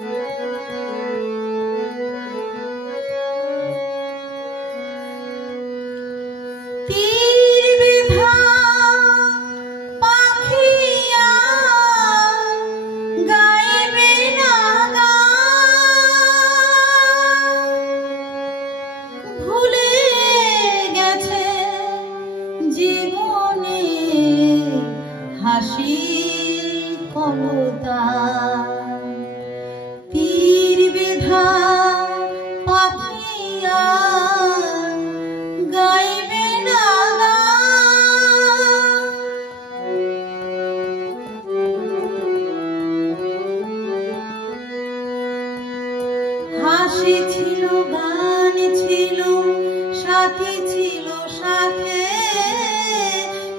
तीर बेधा पाखिया गाइबे ना হাসি ছিল গান ছিল সাথী ছিল সাথে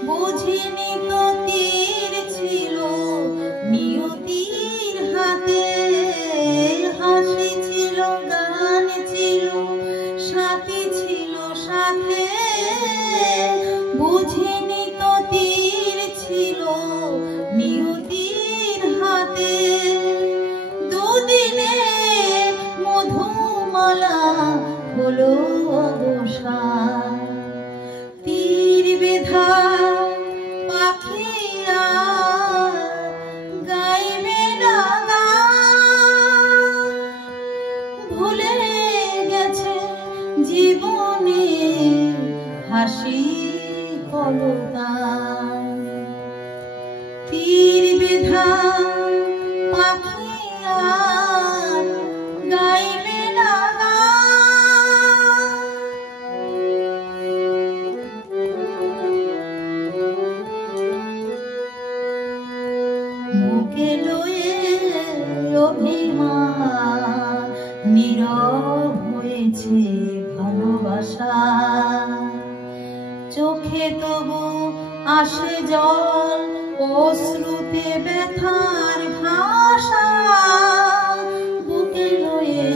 বুঝিনি তো তীর ছিল নিয়তির হাতে হাসি ছিল গান ছিল সাথী ছিল সাথে বুঝিনি তো তীর ছিল নিয়তির হাতে দুদিনে মধুমালা হলো অবসান তীর বেধা পাখিয়া গাইবে না ভুলে গেছে জীবনে হাসি কলতান তীর বেধা পাখিয়া গাইবে না বুকে লয়ে অভিমান নীরব হয়েছে ভালোবাসা চোখে তবু আসে জল অশ্রুতে ব্যথার ভাষা বুকে লয়ে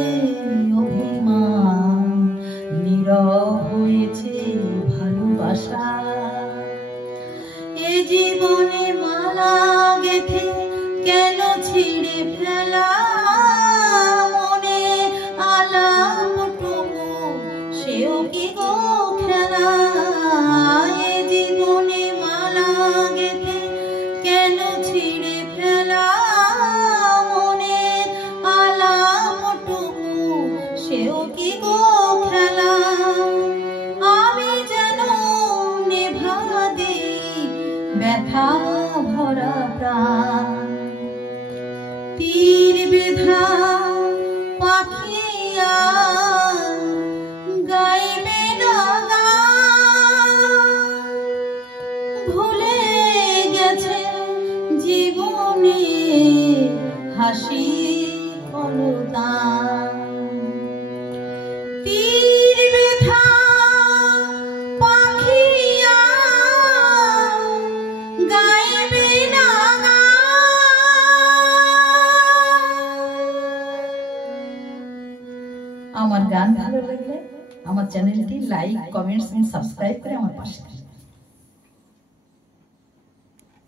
অভিমান নীরব হয়েছে ভালোবাসা এ জীবনে মালা গেথে কেন ছিঁড়ে ফেলা মনে আলাপটুকু সেও কি গো খেলা এ জীবনে মালা গেথে কেন ছিঁড়ে ফেলা মনে আলাপটুকু সেও কি গো খেলা আমি যেন নেভা দেই ব্যথা ভরা প্রাণ তীর বেধা পাখিয়া গাইবে না ভুলে গেছে জীবনে হাসি কলতান তীর বেধা পাখিয়া গাইবে না আমার গান ভালো লাগলে আমার চ্যানেলটি লাইক কমেন্টস এন্ড সাবস্ক্রাইব করে আমার পাশে